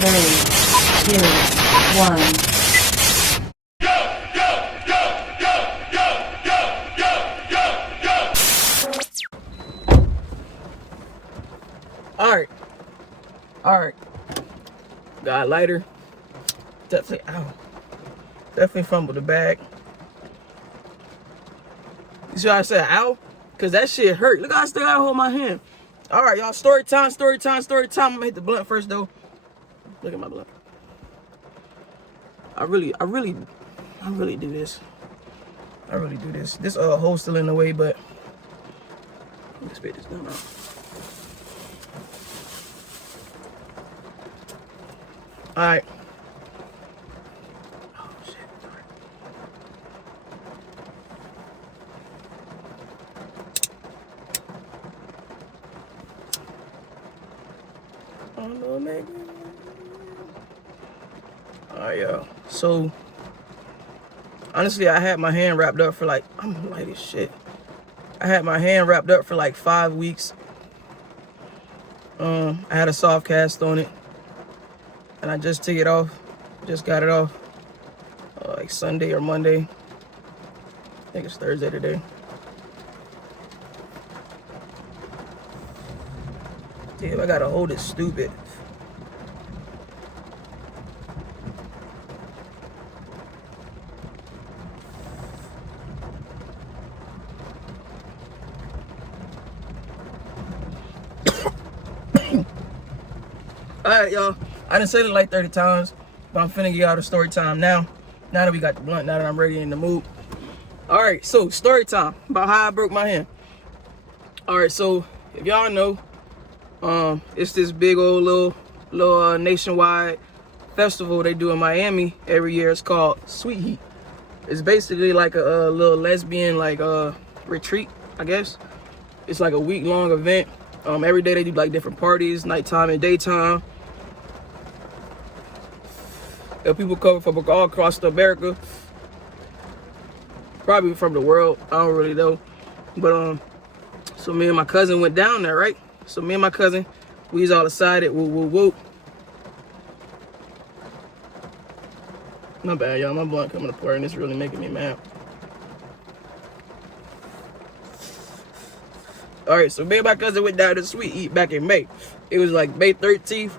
3, 2, 1. Alright. Got a lighter. Definitely fumbled the bag. You see how I said ow? Because that shit hurt. Look how I still gotta hold my hand. Alright, y'all. Story time. I'm gonna hit the blunt first though. Look at my blunt. I really do this. This hole still in the way, but let's spit this down out. Alright. Oh shit. Oh no, nigga. Alright, y'all. So honestly, I had my hand wrapped up for like, I'm light as shit. I had my hand wrapped up for like 5 weeks. I had a soft cast on it. And I just took it off. Just got it off. Like Sunday or Monday. I think it's Thursday today. Damn, I gotta hold it stupid. Alright, y'all. I done said it like 30 times, but I'm finna get out of story time now. Now that we got the blunt, now that I'm ready in the mood. Alright, so story time about how I broke my hand. Alright, so if y'all know, it's this big old little nationwide festival they do in Miami every year. It's called Sweet Heat. It's basically like a little lesbian retreat, I guess. It's like a week-long event. Every day they do like different parties, nighttime and daytime. People come from all across America, probably from the world. I don't really know, but so me and my cousin went down there, right? So me and my cousin, we was all excited. Woo woo woo. Not bad, y'all. My blunt coming apart, and it's really making me mad. All right, so me and my cousin went down to Sweet Heat back in May. It was like May 13th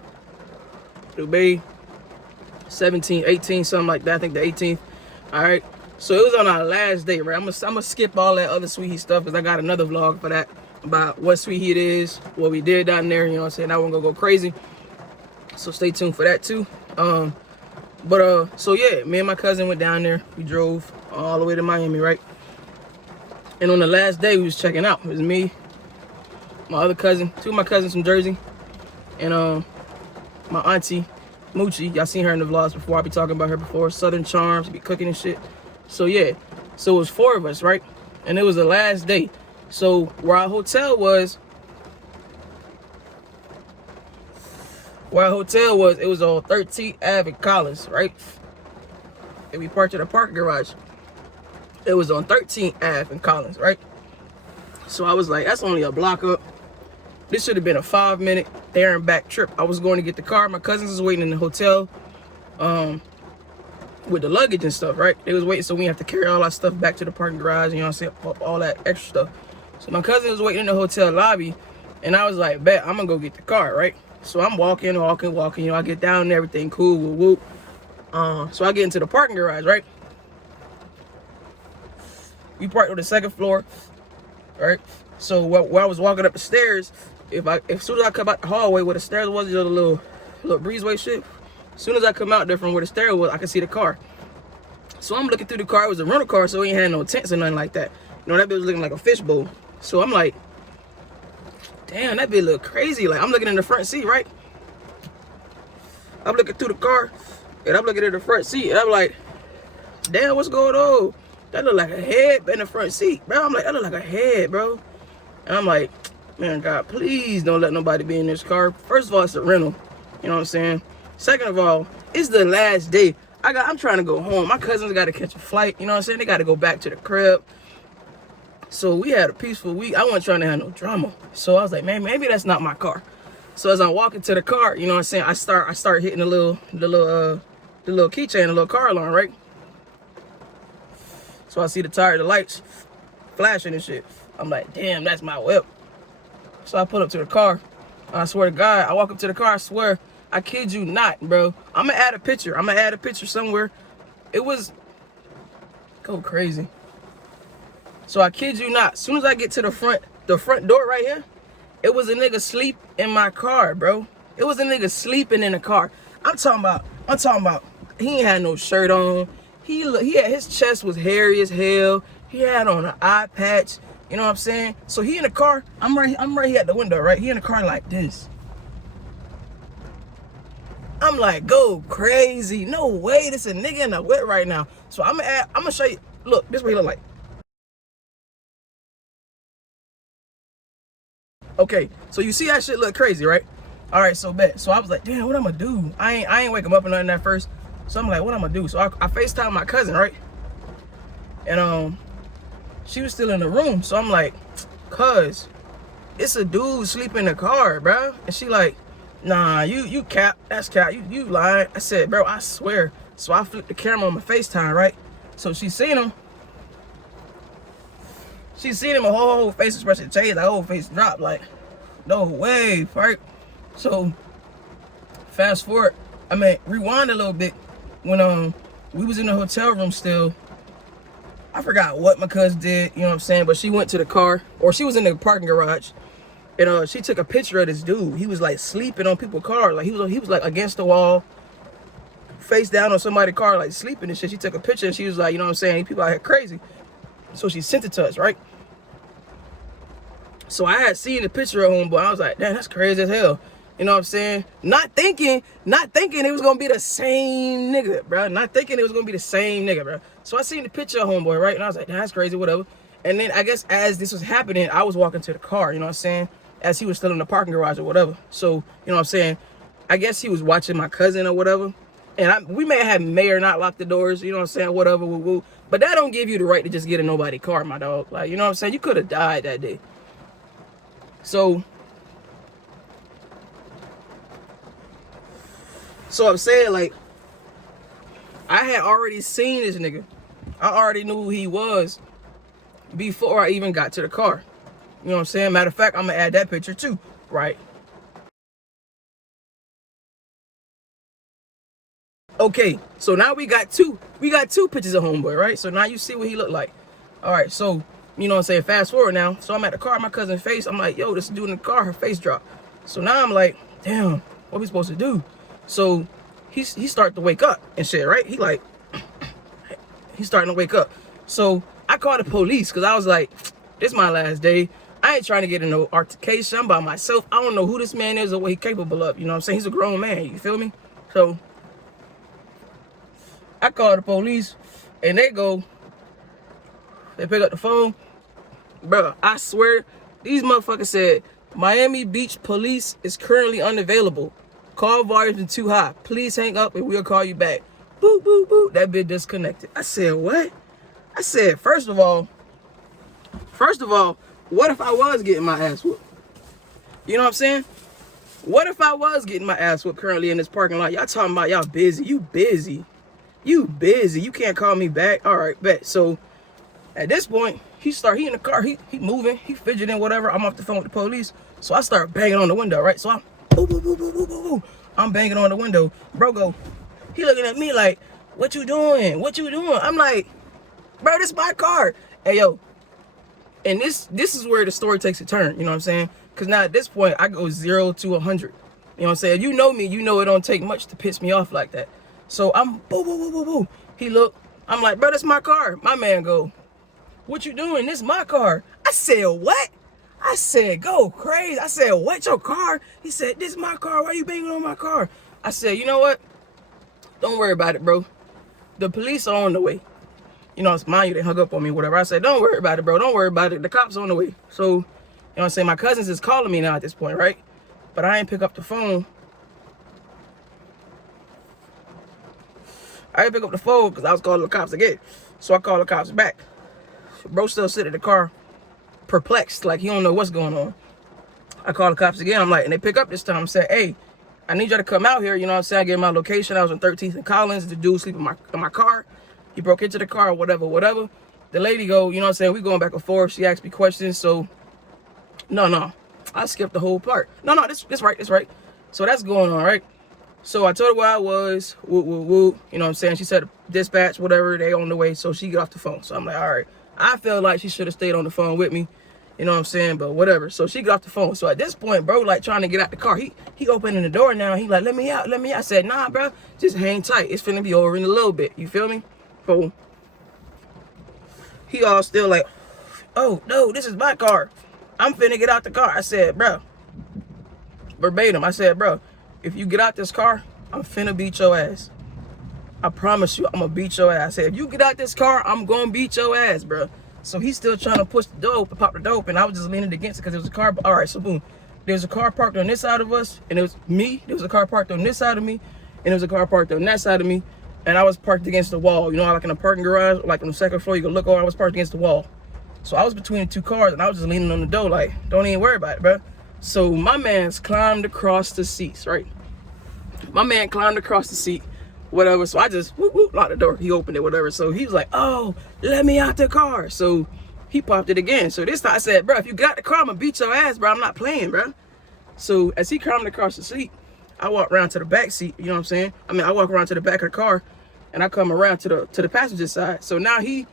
to May 17th, 18th, something like that. I think the 18th. All right. So it was on our last day, right? I'm gonna skip all that other Sweet Heat stuff because I got another vlog for that about what Sweet Heat is, what we did down there. You know what I'm saying? I wasn't gonna go crazy. So stay tuned for that too. So yeah, me and my cousin went down there. We drove all the way to Miami, right? And on the last day, we was checking out. It was me, my other cousin, two of my cousins from Jersey, and my auntie Moochie. Y'all seen her in the vlogs before. I be talking about her before. Southern Charms, be cooking and shit. So yeah, so it was 4 of us, right? And it was the last day. So where our hotel was, it was on 13th Ave in Collins, right? And we parked at a parking garage. It was on 13th Ave in Collins, right? So I was like, that's only a block up. This should have been a 5-minute there and back trip. I was going to get the car. My cousins was waiting in the hotel with the luggage and stuff, right? They was waiting, so we have to carry all our stuff back to the parking garage, you know what I'm saying? All that extra stuff. So my cousin was waiting in the hotel lobby, and I was like, bet, I'm going to go get the car, right? So I'm walking. You know, I get down and everything, cool, whoop, whoop. So I get into the parking garage, right? We parked on the 2nd floor, right? So while I was walking up the stairs, as soon as I come out the hallway where the stairs was, you know, the little breezeway shit. As soon as I come out there from where the stairs was, I can see the car. So I'm looking through the car. It was a rental car, so it ain't had no tents or nothing like that. You know, that bitch was looking like a fishbowl. So I'm like, damn, that bitch look crazy. Like, I'm looking in the front seat, right? I'm looking through the car, and I'm looking at the front seat, and I'm like, damn, what's going on? That look like a head in the front seat, bro. I'm like, that look like a head, bro. And I'm like, man, God, please don't let nobody be in this car. First of all, it's a rental. You know what I'm saying? Second of all, it's the last day. I'm trying to go home. My cousins got to catch a flight. You know what I'm saying? They got to go back to the crib. So we had a peaceful week. I wasn't trying to have no drama. So I was like, man, maybe that's not my car. So as I'm walking to the car, you know what I'm saying, I start hitting the little keychain, the little car alarm, right? So I see the lights flashing and shit. I'm like, damn, that's my whip. So I pull up to the car. I swear to God, I walk up to the car. I swear, I kid you not, bro. I'm gonna add a picture. Somewhere. It was go crazy. So I kid you not. As soon as I get to the front door right here, it was a nigga sleep in my car, bro. It was a nigga sleeping in the car. I'm talking about. He ain't had no shirt on. He had, his chest was hairy as hell. He had on an eye patch. You know what I'm saying? So he in the car. I'm right here at the window, right? He in the car like this. I'm like, go crazy. No way. This a nigga in the whip right now. So I'm gonna show you. Look, this is what he look like. Okay, so you see that shit look crazy, right? All right, so bet. So I was like, damn, what I'm gonna do? I ain't wake him up or nothing at first. So I'm like, what I'm gonna do? So I FaceTime my cousin, right? And she was still in the room. So I'm like, cuz, it's a dude sleeping in the car, bro. And she like, nah, you cap. That's cap. You lying. I said, bro, I swear. So I flipped the camera on my FaceTime, right? So she seen him. She seen him, a whole face expression changed, like whole face dropped, like, no way, right? So fast forward, rewind a little bit. When we was in the hotel room still, I forgot what my cousin did, you know what I'm saying? But she went to the car, or she was in the parking garage, and she took a picture of this dude. He was like sleeping on people's cars, like he was like against the wall, face down on somebody's car, like sleeping and shit. She took a picture and she was like, you know what I'm saying? People out here crazy. So she sent it to us, right? So I had seen the picture of homeboy. I was like, damn, that's crazy as hell. You know what I'm saying? Not thinking it was gonna be the same nigga, bro. Not thinking it was gonna be the same nigga, bro. So I seen the picture of homeboy, right? And I was like, damn, that's crazy, whatever. And then I guess as this was happening, I was walking to the car, you know what I'm saying? As he was still in the parking garage or whatever. So, you know what I'm saying? I guess he was watching my cousin or whatever. And we may or not locked the doors, you know what I'm saying? Whatever, woo woo. But that don't give you the right to just get in nobody's car, my dog. Like, you know what I'm saying? You could have died that day. So I'm saying, like, I had already seen this nigga. I already knew who he was before I even got to the car. You know what I'm saying? Matter of fact, I'm gonna add that picture too, right? Okay, so now we got two pictures of homeboy, right? So now you see what he looked like. All right, so you know what I'm saying? Fast forward now. So I'm at the car, my cousin's face. I'm like, yo, this dude in the car, her face dropped. So now I'm like, damn, what we supposed to do? So he started to wake up and shit, right? He's starting to wake up. So I called the police because I was like, this is my last day. I ain't trying to get in no altercation. I'm by myself. I don't know who this man is or what he's capable of. You know what I'm saying? He's a grown man. You feel me? So I called the police and they pick up the phone. Bro, I swear, these motherfuckers said, Miami Beach police is currently unavailable. Call volume is too high. Please hang up and we'll call you back. Boop, boop, boop. That bitch disconnected. I said, what? I said, first of all, what if I was getting my ass whooped? You know what I'm saying? What if I was getting my ass whooped currently in this parking lot? Y'all talking about y'all busy. You busy. You busy. You can't call me back. All right, bet. So at this point, he in the car, he moving, he fidgeting, whatever. I'm off the phone with the police. So I start banging on the window, right? So I'm boo, boo, boo, boo, boo, boo, boo. I'm banging on the window. Bro he looking at me like, what you doing? What you doing? I'm like, bro, this is my car. Hey, yo. And this is where the story takes a turn, you know what I'm saying? Because now at this point, I go 0 to 100. You know what I'm saying? You know me, you know it don't take much to piss me off like that. So I'm boo, boo, boo, boo, boo. He look, I'm like, bro, this is my car. My man go, what you doing? This is my car. I said, what? I said, go crazy. I said, what, your car? He said, this is my car. Why you banging on my car? I said, you know what? Don't worry about it, bro. The police are on the way. You know, mind you, they hung up on me, whatever. I said, don't worry about it, bro. Don't worry about it. The cops are on the way. So, you know what I'm saying? My cousins is calling me now at this point, right? But I ain't pick up the phone. I didn't pick up the phone because I was calling the cops again. So I called the cops back. Bro still sitting in the car, perplexed, like he don't know what's going on. I call the cops again. I'm like, and they pick up this time. I said, hey, I need y'all to come out here. You know what I'm saying? I gave my location. I was on 13th and Collins. The dude sleep in my car. He broke into the car, whatever. The lady go, you know what I'm saying? We going back and forth. She asked me questions. So, no. I skipped the whole part. No, this right. So that's going on, right? So I told her where I was. Woo. You know what I'm saying? She said, dispatch, whatever. They on the way. So she get off the phone. So I'm like, all right. I felt like she should have stayed on the phone with me. You know what I'm saying? But whatever. So she got off the phone. So at this point, bro, like trying to get out the car. He opening the door now. He like, let me out. I said, nah, bro. Just hang tight. It's finna be over in a little bit. You feel me? So he all still like, oh, no, this is my car. I'm finna get out the car. I said, bro. Verbatim. I said, bro, if you get out this car, I'm finna beat your ass. I promise you, I'm gonna beat your ass. I said, if you get out this car, I'm gonna beat your ass, bro. So he's still trying to push the door open, pop the door open. I was just leaning against it because there was a car. All right, so boom. There's a car parked on this side of us, and it was me. There was a car parked on this side of me, and there was a car parked on that side of me. And I was parked against the wall. You know, like in a parking garage, like on the second floor, you can look over. I was parked against the wall. So I was between the two cars, and I was just leaning on the door, like, don't even worry about it, bro. So my man's climbed across the seats, right? My man climbed across the seat, whatever. So I just locked the door. He opened it, whatever. So he was like, oh, let me out the car. So he popped it again. So this time I said, bro, if you got the car, I'm gonna beat your ass, bro. I'm not playing, bro. So as he climbed across the seat, I walked around to the back seat. You know what I'm saying? I mean, I walk around to the back of the car, and I come around to the passenger side. So now he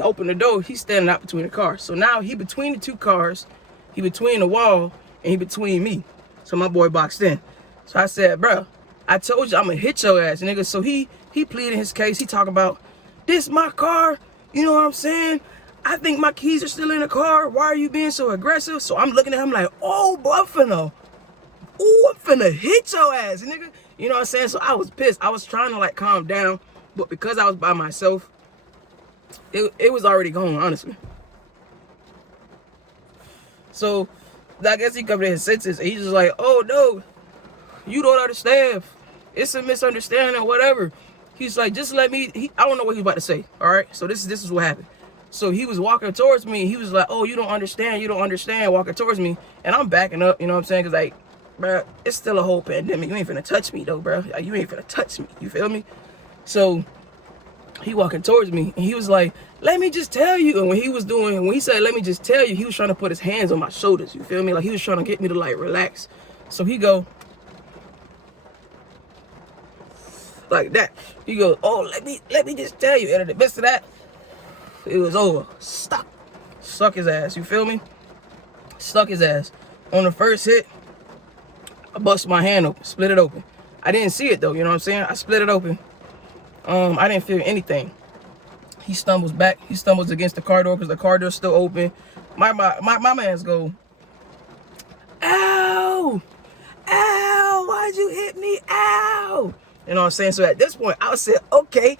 opened the door. He's standing out between the cars. So now he between the two cars, he between the wall, and he between me. So my boy boxed in. So I said, bro, I told you I'm gonna hit your ass, nigga. So he pleaded his case. He talking about, this my car. You know what I'm saying? I think my keys are still in the car. Why are you being so aggressive? So I'm looking at him like, oh, boy, I'm finna hit your ass, nigga. You know what I'm saying? So I was pissed. I was trying to like calm down, but because I was by myself, it was already going, honestly. So I guess he come to his senses, and he's just like, oh no, you don't understand. It's a misunderstanding or whatever. He's like, just let me, I don't know what he was about to say. All right. So this is what happened. So he was walking towards me. He was like, oh, you don't understand, walking towards me. And I'm backing up, you know what I'm saying? Because, like, bro, it's still a whole pandemic. You ain't finna touch me, though, bro. Like, you ain't finna touch me. You feel me? So he walking towards me, and he was like, let me just tell you. And when he said, let me just tell you, he was trying to put his hands on my shoulders. You feel me? Like, he was trying to get me to, like, relax. So he go like that. He goes, oh, let me just tell you. And in the midst of that, it was over. Stuck his ass. You feel me? Stuck his ass. On the first hit, I bust my hand open, split it open. I didn't see it though, you know what I'm saying? I split it open. I didn't feel anything. He stumbles back. He stumbles against the car door because the car door's still open. My man's go, ow! Ow! Why'd you hit me? Ow! You know what I'm saying? So at this point, I said, okay,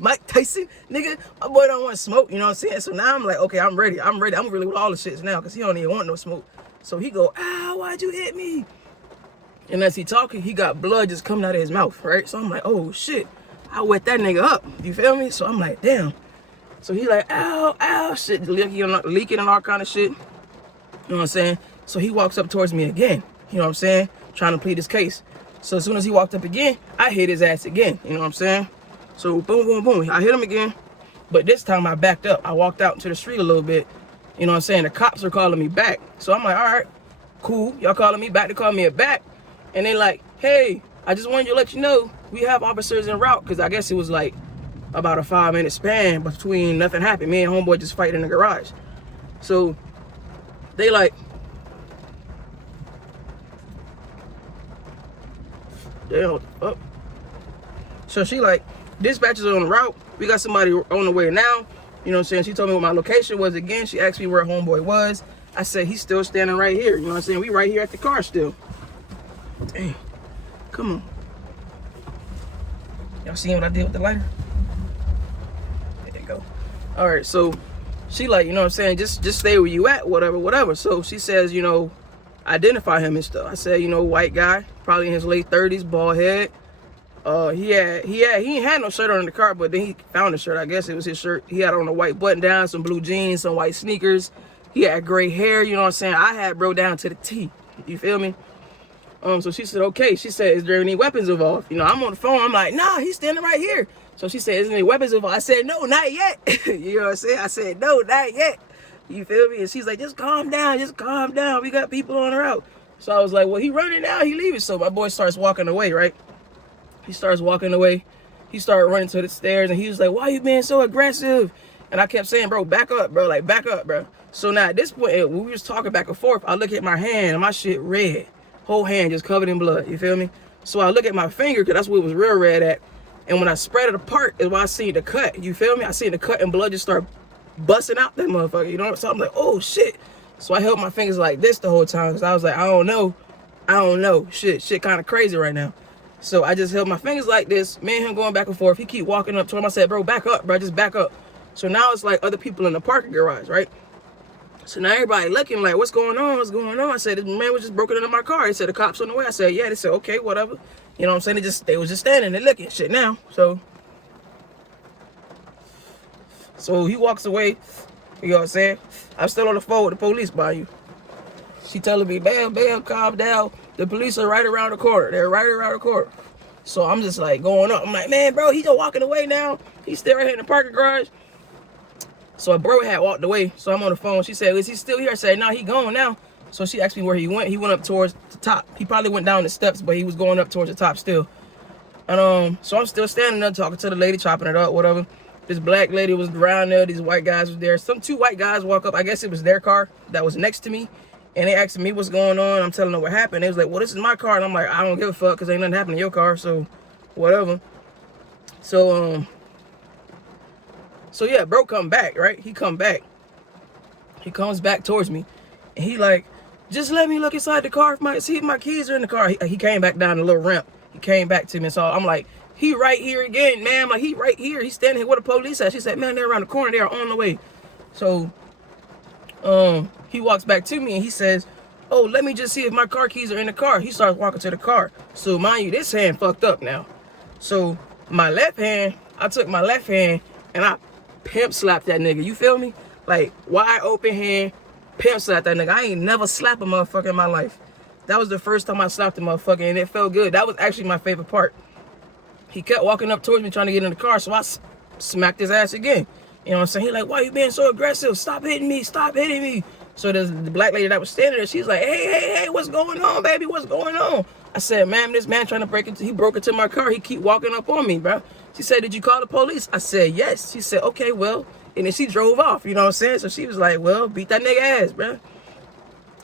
Mike Tyson, nigga, my boy don't want smoke, you know what I'm saying? So now I'm like, okay, I'm ready. I'm really with all the shits now because he don't even want no smoke. So he go, ow, why'd you hit me? And as he talking, he got blood just coming out of his mouth, right? So I'm like, oh, shit, I wet that nigga up, you feel me? So I'm like, damn. So he like, ow, shit, leaking and all kind of shit. You know what I'm saying? So he walks up towards me again, you know what I'm saying? Trying to plead his case. So as soon as he walked up again, I hit his ass again. You know what I'm saying? So boom. I hit him again. But this time I backed up. I walked out into the street a little bit. You know what I'm saying? The cops are calling me back. So I'm like, all right, cool. Y'all calling me back to call me back. And they like, hey, I just wanted to let you know we have officers en route. Because I guess it was like about a 5-minute span between nothing happened. Me and homeboy just fight in the garage. So they like, oh. So she like, dispatch is on the route. We got somebody on the way now. You know what I'm saying? She told me what my location was again. She asked me where homeboy was. I said, he's still standing right here. You know what I'm saying? We right here at the car still. Dang. Come on. Y'all see what I did with the lighter? There you go. All right, so she like, you know what I'm saying? Just stay where you at, whatever. So she says, you know, identify him and stuff. I said, you know, white guy, probably in his late 30s, bald head. He ain't had no shirt on in the car, but then he found the shirt. I guess it was his shirt. He had on a white button down, some blue jeans, some white sneakers, He had gray hair, you know what I'm saying? I had bro down to the T. You feel me? So she said, okay. She said, is there any weapons involved? You know, I'm on the phone. I'm like, nah, he's standing right here. So she said, is there any weapons involved? I said, no, not yet. You know what I'm saying? I said, no, not yet. You feel me? And she's like, just calm down. Just calm down. We got people on the route. So I was like, well, he running now. He leaving. So my boy starts walking away, right? He starts walking away. He started running to the stairs. And he was like, why you being so aggressive? And I kept saying, bro, back up, bro. Like, back up, bro. So now at this point, when we was talking back and forth, I look at my hand and my shit red. Whole hand just covered in blood. You feel me? So I look at my finger because that's what it was real red at. And when I spread it apart is when I seen the cut. You feel me? I seen the cut and blood just start busting out that motherfucker. You know? So I'm like, oh, shit. So I held my fingers like this the whole time because I was like, I don't know. Shit kind of crazy right now. So I just held my fingers like this. Me and him going back and forth. He keep walking up to him. I said, bro, back up, bro. Just back up. So now it's like other people in the parking garage, right? So now everybody looking like, what's going on? What's going on? I said, this man was just broken into my car. He said, the cops on the way. I said, yeah. They said, okay, whatever. You know what I'm saying? They was just standing there looking shit now. So he walks away. You know what I'm saying? I'm still on the phone with the police, by you. She telling me, bam, calm down. The police are right around the corner. They're right around the corner. So I'm just like going up. I'm like, man, bro, he's just walking away now. He's still right here in the parking garage. So a bro had walked away. So I'm on the phone. She said, is he still here? I said, no, he gone now. So she asked me where he went. He went up towards the top. He probably went down the steps, but he was going up towards the top still. And so I'm still standing there talking to the lady, chopping it up, whatever. This black lady was around there. These white guys was there. Two white guys walk up. I guess it was their car that was next to me. And they asked me what's going on. I'm telling them what happened. They was like, well, this is my car. And I'm like, I don't give a fuck because ain't nothing happening to your car. So whatever. So yeah, bro come back, right? He come back. He comes back towards me. And he like, just let me look inside the car, see if my keys are in the car. He came back down the little ramp. He came back to me. So I'm like, he right here again, man. Like, he right here. He's standing here with the police at. She said, man, they're around the corner. They're on the way. So he walks back to me and he says, oh, let me just see if my car keys are in the car. He starts walking to the car. So mind you, this hand fucked up now. So my left hand, I took my left hand and I pimp slapped that nigga. You feel me? Like, wide open hand, pimp slapped that nigga. I ain't never slapped a motherfucker in my life. That was the first time I slapped a motherfucker and it felt good. That was actually my favorite part. He kept walking up towards me trying to get in the car, so I smacked his ass again. You know what I'm saying? He like, why you being so aggressive? Stop hitting me. Stop hitting me. So the black lady that was standing there, she's like, hey, what's going on, baby? What's going on? I said, ma'am, this man trying to break into, he broke into my car. He keep walking up on me, bro. She said, did you call the police? I said, yes. She said, okay, well, and then she drove off, you know what I'm saying? So she was like, well, beat that nigga ass, bro.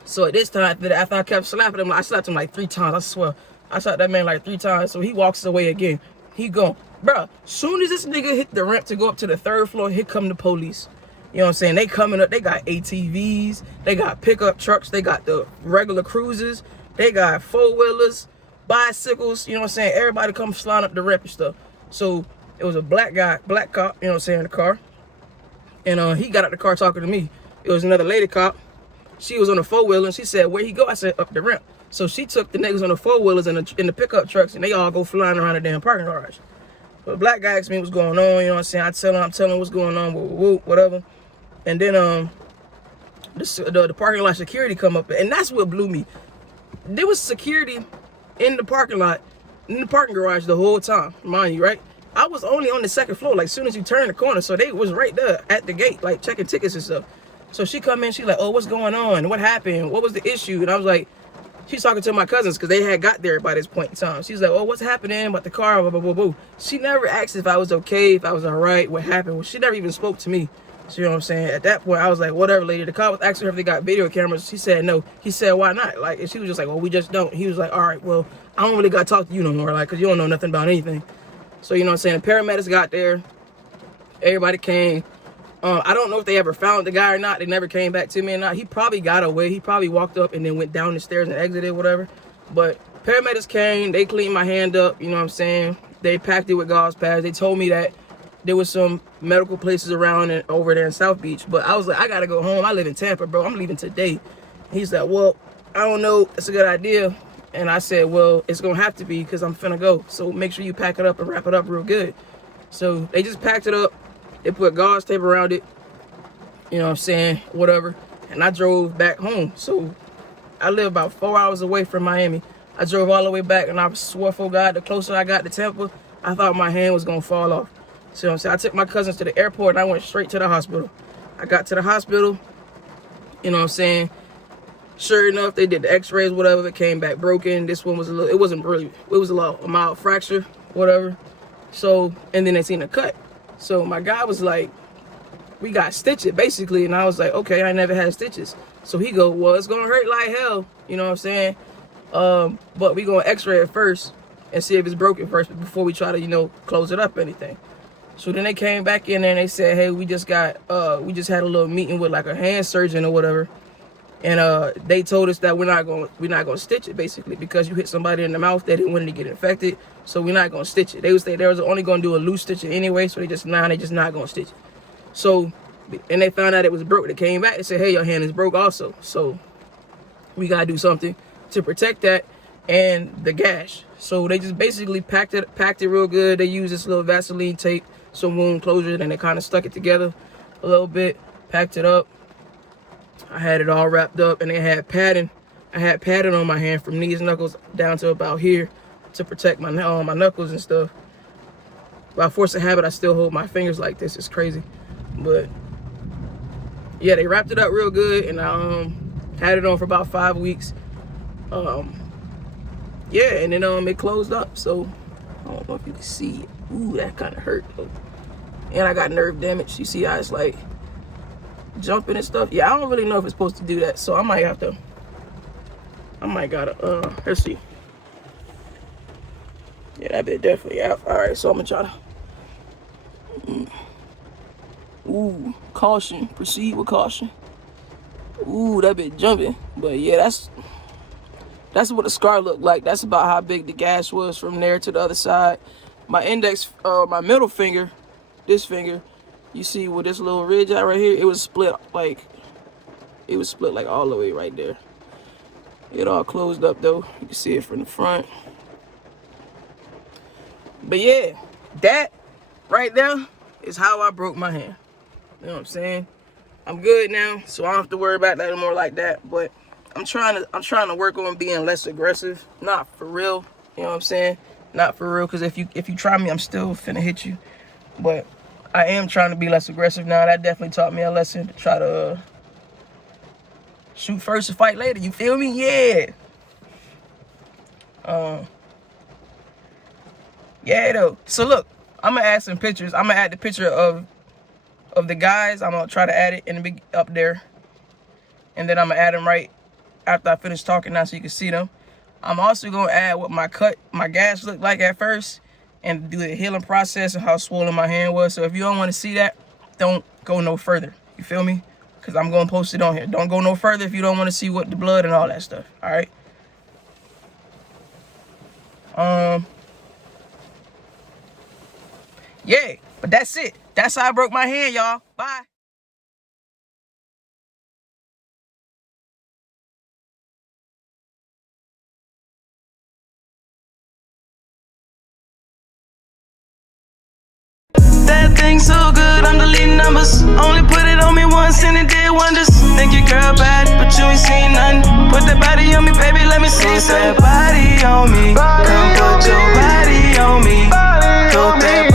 So at this time, after I kept slapping him, I slapped him like 3 times, I swear. I slapped that man like 3 times, so he walks away again. He gone. Bro, soon as this nigga hit the ramp to go up to the 3rd floor, here come the police. You know what I'm saying? They coming up. They got ATVs. They got pickup trucks. They got the regular cruisers. They got 4-wheelers, bicycles. You know what I'm saying? Everybody come flying up the ramp and stuff. So it was a black cop, you know what I'm saying, in the car. And he got out the car talking to me. It was another lady cop. She was on the 4-wheeler and she said, where he go? I said, up the ramp. So she took the niggas on the 4-wheelers and in the pickup trucks and they all go flying around the damn parking garage. So the black guy asked me what's going on, you know what I'm saying? I'm telling him what's going on, whatever. And then the parking lot security come up, and that's what blew me. There was security in the parking lot, in the parking garage the whole time, mind you, right? I was only on the 2nd floor, like, as soon as you turn the corner, so they was right there at the gate, like, checking tickets and stuff. So she come in, she like, oh, what's going on? What happened? What was the issue? And I was like, she's talking to my cousins because they had got there by this point in time. She's like, oh, what's happening about the car? Blah, blah, blah, blah. She never asked if I was okay, if I was all right, what happened. Well, she never even spoke to me. So, you know what I'm saying? At that point, I was like, whatever, lady. The cop was asking her if they got video cameras. She said no. He said, why not? Like, and she was just like, well, we just don't. He was like, all right, well, I don't really got to talk to you no more, like, because you don't know nothing about anything. So, you know what I'm saying? The paramedics got there. Everybody came. I don't know if they ever found the guy or not. They never came back to me or not. He probably got away. He probably walked up and then went down the stairs and exited, whatever. But paramedics came. They cleaned my hand up, you know what I'm saying? They packed it with gauze pads. They told me that there was some medical places around and over there in South Beach. But I was like, I got to go home. I live in Tampa, bro. I'm leaving today. He's like, well, I don't know. It's a good idea. And I said, well, it's going to have to be because I'm finna go. So make sure you pack it up and wrap it up real good. So they just packed it up. They put gauze tape around it. You know what I'm saying? Whatever. and I drove back home. So I live about 4 hours away from Miami. I drove all the way back, and I swore for God, the closer I got to Tampa, I thought my hand was gonna fall off. So I took my cousins to the airport, and I went straight to the hospital. I got to the hospital, you know what I'm saying? Sure enough, they did the x-rays, whatever, it came back broken. This one was it was a mild fracture, whatever. So, and then they seen a cut. So my guy was like, we got stitches, basically. And I was like, okay, I never had stitches. So he go, well, it's gonna hurt like hell, you know what I'm saying? But we gonna x-ray it first and see if it's broken first before we try to, you know, close it up or anything. So then they came back in there and they said, hey, we just had a little meeting with like a hand surgeon or whatever. And they told us that we're not gonna stitch it, basically, because you hit somebody in the mouth, they didn't want it to get infected, so we're not gonna stitch it. They was only gonna do a loose stitch anyway, so they just not gonna stitch it. So, and they found out it was broke. They came back and said, hey, your hand is broke also, so we gotta do something to protect that and the gash. So they just basically packed it real good. They used this little Vaseline tape, some wound closure, and they kind of stuck it together a little bit, packed it up. I had it all wrapped up, and they had padding. I had padding on my hand from these knuckles down to about here to protect my knuckles and stuff. By force of habit, I still hold my fingers like this. It's crazy. But yeah, they wrapped it up real good, and I had it on for about 5 weeks. Yeah, and then it closed up. So I don't know if you can see it. Ooh, that kind of hurt though. And I got nerve damage. You see how it's like jumping and stuff. Yeah, I don't really know if it's supposed to do that, so I might gotta let's see. Yeah, that bit definitely out. All right, so I'm gonna try to ooh, caution, proceed with caution. Ooh, that bit jumping. But yeah, that's what the scar looked like. That's about how big the gash was from there to the other side. My index, my middle finger, this finger, you see with this little ridge out right here, it was split like all the way right there. It all closed up though. You can see it from the front. But yeah, that right there is how I broke my hand. You know what I'm saying? I'm good now, so I don't have to worry about that anymore like that. But I'm trying to work on being less aggressive. Not for real. You know what I'm saying? Not for real, because if you try me, I'm still finna hit you. But I am trying to be less aggressive now. That definitely taught me a lesson to try to shoot first and fight later. You feel me? Yeah. Yeah, though. So look, I'm gonna add some pictures. I'm gonna add the picture of the guys. I'm gonna try to add it in the big up there, and then I'm gonna add them right after I finish talking now, so you can see them. I'm also gonna add what my gash looked like at first, and do the healing process and how swollen my hand was. So if you don't want to see that, don't go no further. You feel me? Because I'm going to post it on here. Don't go no further if you don't want to see what the blood and all that stuff. All right? Yeah, but that's it. That's how I broke my hand, y'all. Bye. That thing so good, I'm deleting numbers. Only put it on me once and it did wonders. Think your girl bad, but you ain't seen nothing. Put that body on me, baby, let me see some. Put that body on me, come put your body on me. Put that